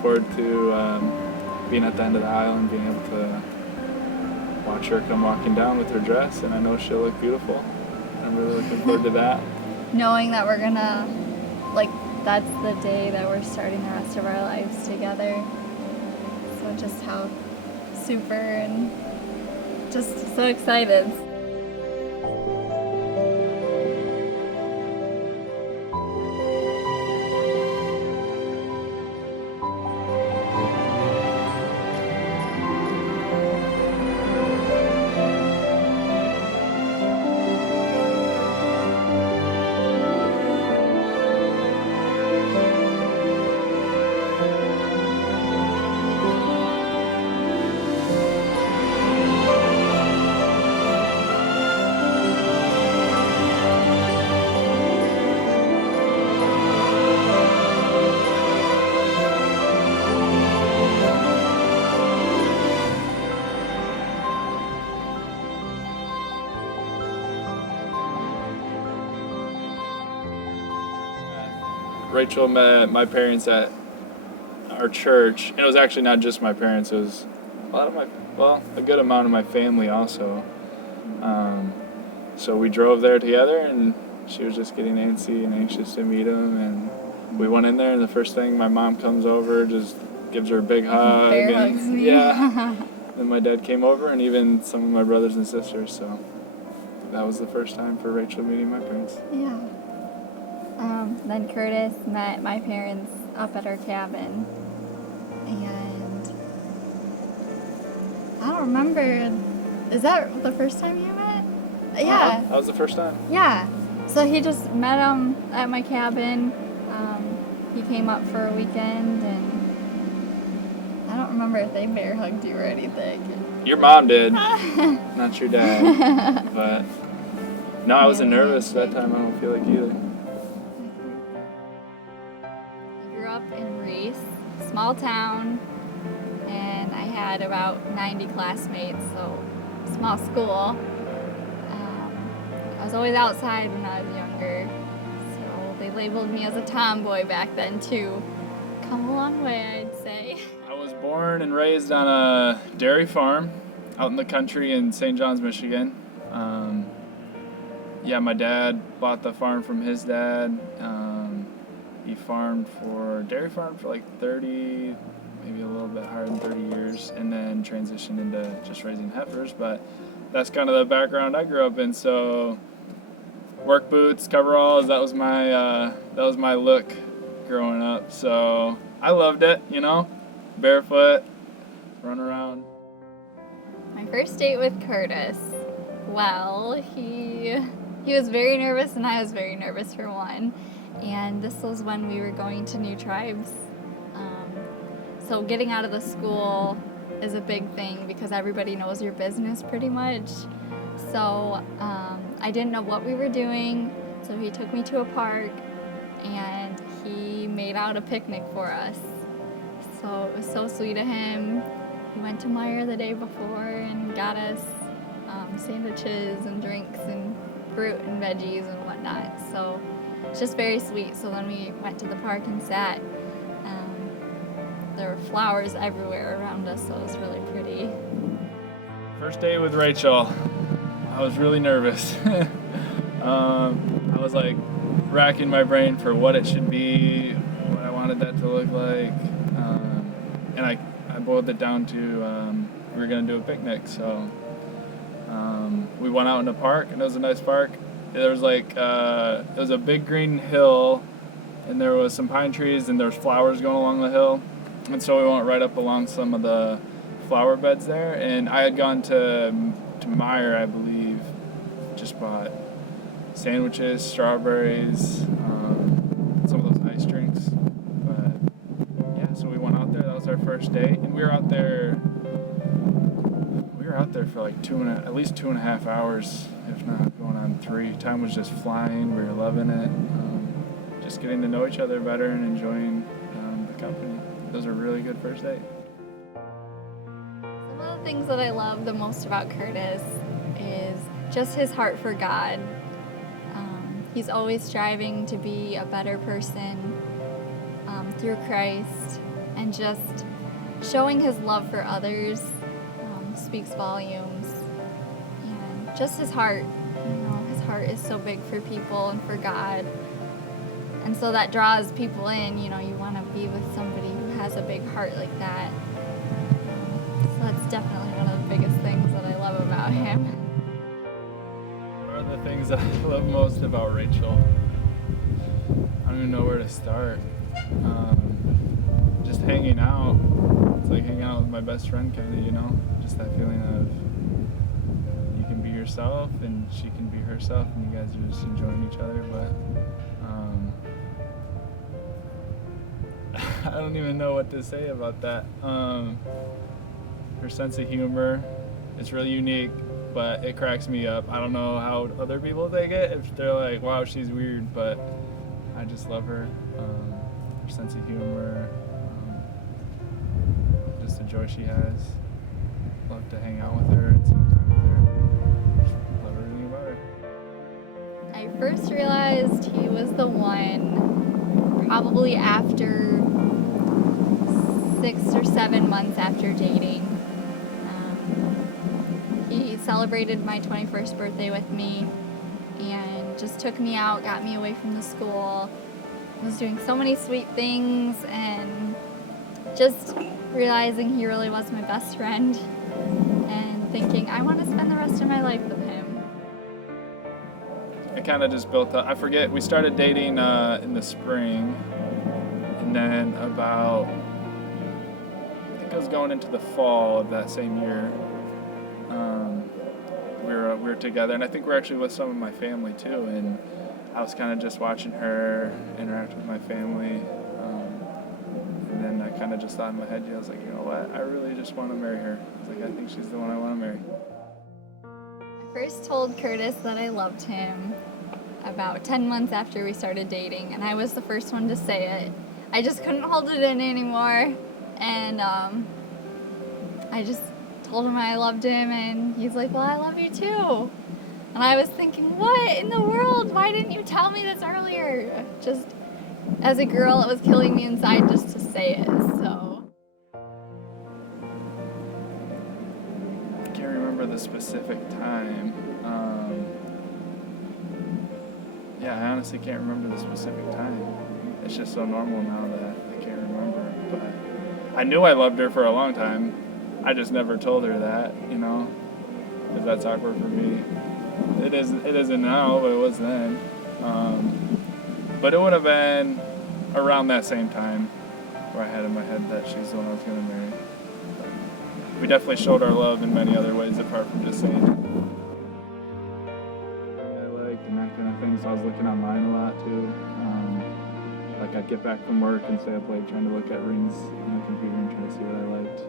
forward to being at the end of the aisle and being able to watch her come walking down with her dress, and I know she'll look beautiful. I'm really looking forward to that. Knowing that we're gonna, that's the day that we're starting the rest of our lives together. So just how super and just so excited. Rachel met my parents at our church, and it was actually not just my parents, it was a good amount of my family also. So we drove there together, and she was just getting antsy and anxious to meet him, and we went in there, and the first thing, my mom comes over, just gives her a big hug. Bear hugs me. Yeah. Then my dad came over, and even some of my brothers and sisters, so that was the first time for Rachel meeting my parents. Yeah. Then Curtis met my parents up at our cabin, and I don't remember, is that the first time you met? Yeah. That was the first time. Yeah. So he just met him at my cabin. He came up for a weekend, and I don't remember if they bear hugged you or anything. Your mom did, not your dad. But no, I wasn't nervous that time. I don't feel like either. I grew up in Reese, small town, and I had about 90 classmates, so small school. I was always outside when I was younger, so they labeled me as a tomboy back then too. Come a long way, I'd say. I was born and raised on a dairy farm out in the country in St. John's, Michigan. My dad bought the farm from his dad. He dairy farmed for like 30, maybe a little bit higher than 30 years, and then transitioned into just raising heifers. But that's kind of the background I grew up in. So work boots, coveralls, that was my look growing up. So I loved it, barefoot, run around. My first date with Curtis, well, he was very nervous and I was very nervous for one. And this was when we were going to New Tribes. So getting out of the school is a big thing because everybody knows your business pretty much. So I didn't know what we were doing, so he took me to a park and he made out a picnic for us. So it was so sweet of him. He went to Meijer the day before and got us sandwiches and drinks and fruit and veggies and whatnot. So it's just very sweet. So then we went to the park and sat. There were flowers everywhere around us, so it was really pretty. First day with Rachel, I was really nervous. I was like racking my brain for what it should be, what I wanted that to look like, and I boiled it down to we were gonna do a picnic. So we went out in a park, and it was a nice park. There was it was a big green hill, and there was some pine trees, and there was flowers going along the hill. And so we went right up along some of the flower beds there, and I had gone to Meijer, I believe, just bought sandwiches, strawberries, some of those ice drinks. But yeah, so we went out there. That was our first date, and we were out there for like at least 2.5 hours, if not going on 3. Time was just flying. We were loving it. Just getting to know each other better and enjoying the company. It was a really good first date. Some of the things that I love the most about Curtis is just his heart for God. He's always striving to be a better person through Christ, and just showing his love for others speaks volumes. And just his heart, his heart is so big for people and for God. And so that draws people in, you want to be with somebody who has a big heart like that. So that's definitely one of the biggest things that I love about him. What are the things that I love most about Rachel? I don't even know where to start. Just hanging out. It's like hanging out with my best friend, kind of, just that feeling of you can be yourself and she can be herself and you guys are just enjoying each other. But I don't even know what to say about that. Her sense of humor is really unique, but it cracks me up. I don't know how other people take it, if they're like, wow, she's weird, but I just love her. Her sense of humor, just the joy she has. Love to hang out with her and spend time with her. Just love everything about her. I first realized he was the one probably after 6 or 7 months after dating. He celebrated my 21st birthday with me and just took me out, got me away from the school, was doing so many sweet things, and just realizing he really was my best friend and thinking I want to spend the rest of my life with him. I kind of just built up. I forget, we started dating in the spring, and then about, I think it was going into the fall of that same year, we were together, and I think we're actually with some of my family too, and I was kind of just watching her interact with my family, and then I kind of just thought in my head, I was like, you know what, I really just want to marry her. I was like, I think she's the one I want to marry. I first told Curtis that I loved him about 10 months after we started dating, and I was the first one to say it. I just couldn't hold it in anymore, and I just told him I loved him, and he's like, well, I love you too. And I was thinking, what in the world? Why didn't you tell me this earlier? Just as a girl, it was killing me inside just to say it, so. I can't remember the specific time. I honestly can't remember the specific time. It's just so normal now that I can't remember. But I knew I loved her for a long time. I just never told her that, because that's awkward for me. It isn't now, but it was then. But it would have been around that same time where I had in my head that she's the one I was going to marry. We definitely showed our love in many other ways apart from just saying it. I liked and that kind of thing, so I was looking online a lot too. Like I'd get back from work and stay up late trying to look at rings on the computer and try to see what I liked.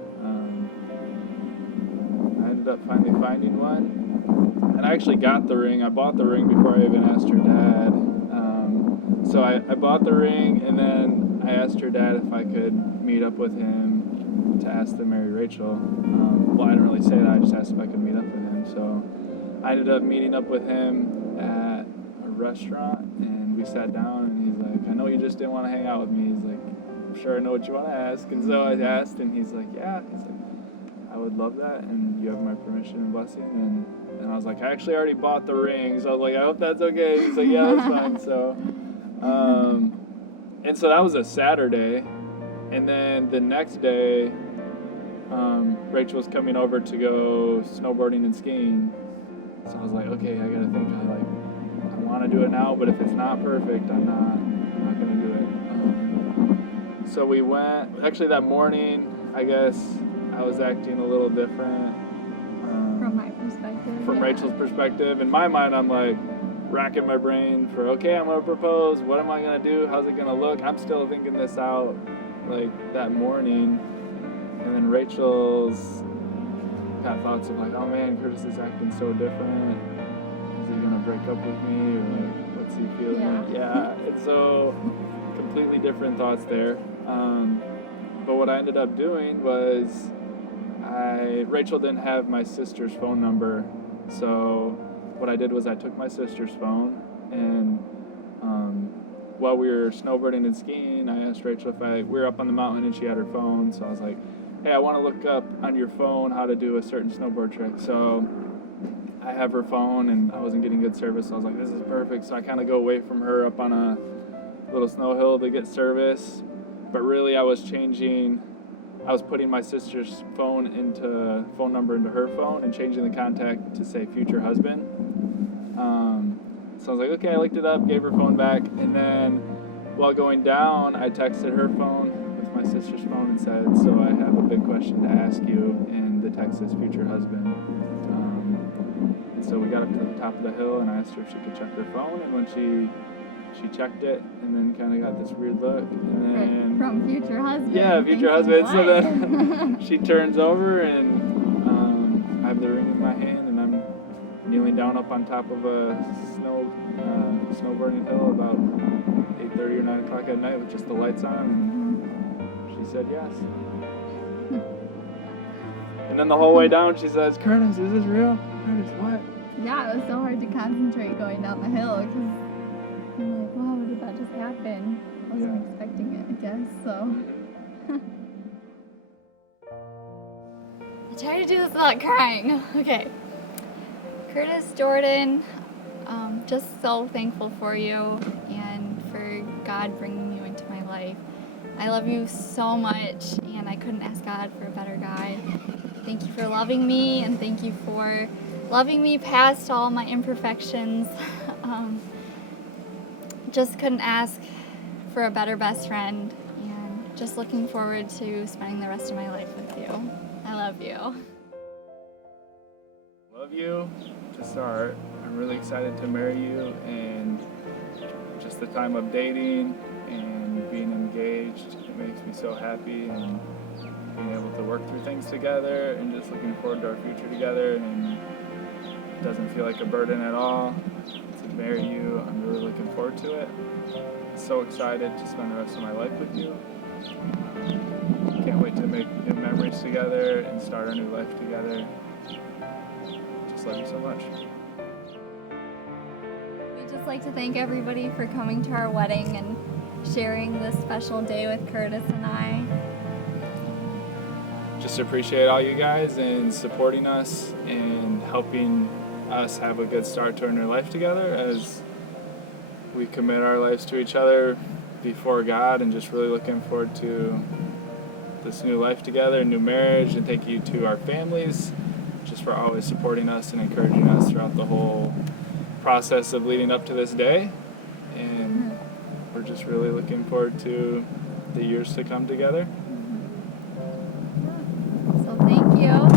I ended up finally finding one, and I actually got the ring. I bought the ring before I even asked her dad. So I bought the ring, and then I asked her dad if I could meet up with him to ask to marry Rachel. Well, I didn't really say that. I just asked if I could meet up with him. So I ended up meeting up with him at a restaurant, and we sat down, and he's like, I know you just didn't want to hang out with me. He's like, I'm sure I know what you want to ask. And so I asked, and he's like, yeah. He's like, I would love that, and you have my permission and blessing. And I was like, I actually already bought the ring, so I was like, I hope that's okay. He's like, yeah, that's fine. So, and so that was a Saturday, and then the next day, Rachel was coming over to go snowboarding and skiing. So I was like, okay, I gotta think. I want to do it now, but if it's not perfect, I'm not gonna do it. So we went. Actually, that morning, I guess I was acting a little different. From my perspective. From Rachel's perspective. In my mind, I'm like racking my brain for, okay, I'm gonna propose. What am I gonna do? How's it gonna look? I'm still thinking this out like that morning. And then Rachel's got thoughts of like, oh man, Curtis is acting so different. Is he gonna break up with me, or like, what's he feeling? Yeah. It's so completely different thoughts there. But what I ended up doing was Rachel didn't have my sister's phone number, so what I did was I took my sister's phone and while we were snowboarding and skiing, I asked Rachel we were up on the mountain and she had her phone, so I was like, hey, I want to look up on your phone how to do a certain snowboard trick. So I have her phone and I wasn't getting good service, so I was like, this is perfect. So I kind of go away from her up on a little snow hill to get service, but really I was putting my sister's phone number into her phone and changing the contact to say future husband. So I was like, okay, I looked it up, gave her phone back, and then while going down, I texted her phone with my sister's phone and said, so I have a big question to ask you, and the text says future husband. And so we got up to the top of the hill and I asked her if she could check her phone, and when she checked it and then kind of got this weird look, and then from future husband. Yeah, future husband. What? So then she turns over and I have the ring in my hand and I'm kneeling down up on top of a snowboarding hill about 8:30 or 9 o'clock at night with just the lights on, and she said yes. And then the whole way down she says, Curtis, is this real? Curtis, what? Yeah, it was so hard to concentrate going down the hill because I'm like, wow, did that just happen? I wasn't expecting it, I guess, so. I'll try to do this without crying. Okay. Curtis, Jordan, just so thankful for you and for God bringing you into my life. I love you so much, and I couldn't ask God for a better guy. Thank you for loving me, and thank you for loving me past all my imperfections. Just couldn't ask for a better best friend, and just looking forward to spending the rest of my life with you. I love you. Love you to start. I'm really excited to marry you, and just the time of dating and being engaged, it makes me so happy, and being able to work through things together and just looking forward to our future together, and it doesn't feel like a burden at all to marry you. I'm really looking forward to it. So excited to spend the rest of my life with you. Can't wait to make new memories together and start our new life together. Just love you so much. We'd just like to thank everybody for coming to our wedding and sharing this special day with Curtis and I. Just appreciate all you guys and supporting us and helping us have a good start to our new life together as we commit our lives to each other before God, and just really looking forward to this new life together, new marriage, and thank you to our families just for always supporting us and encouraging us throughout the whole process of leading up to this day. And we're just really looking forward to the years to come together. So thank you.